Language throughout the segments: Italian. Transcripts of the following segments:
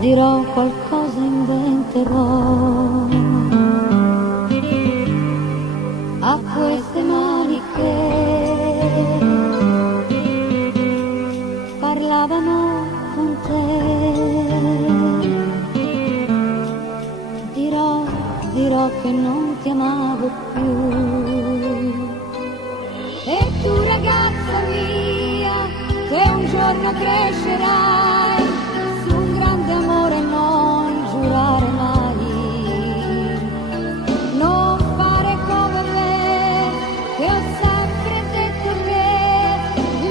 dirò qualcosa, inventerò a queste mani che parlavano con te. Dirò che non ti amavo più. E tu, ragazza mia, che un giorno crescerai, su un grande amore non giurare mai, non fare come me, che ho sempre detto che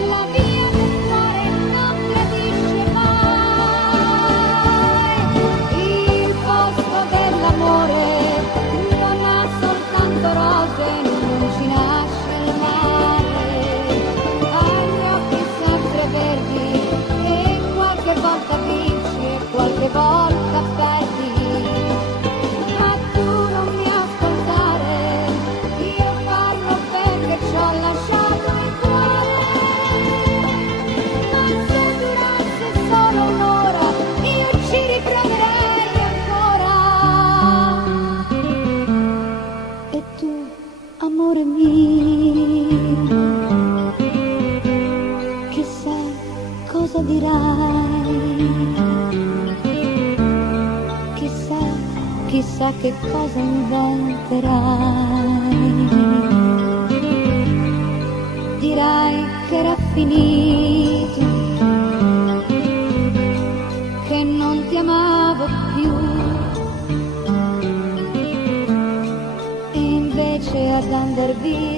la via del cuore non tradisce mai. Il posto dell'amore non ha soltanto rose, non ci nasce il mare, agli occhi sempre verdi, e qualche volta vinci e qualche volta perdi. Ma tu non mi ascoltare, io parlo perché ci ho lasciato il cuore. Ma se durasse solo un'ora, io ci riproverei ancora. E tu, amore mio, chissà cosa dirai, chissà che cosa inventerai. Dirai che era finito, che non ti amavo più, e invece ad andar via